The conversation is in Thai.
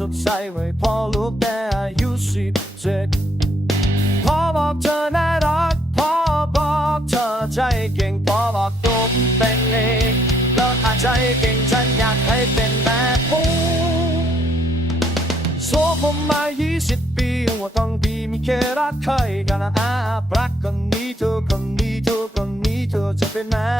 สดใสไว้พอลูกแต่อายุสิบเจ็ดพอบอกเธอน่ารักพอบอกเธอใจเก่งพอบอกตัวเป็นเองแล้วอาใจเก่งฉันอยากให้เป็นแบบผู้โซผมมา 20 ปีว่าต้องดีมีแค่รักใครกันนะอารักคนนี้เธอคนนี้เธอคนนี้เธอจะเป็นแม่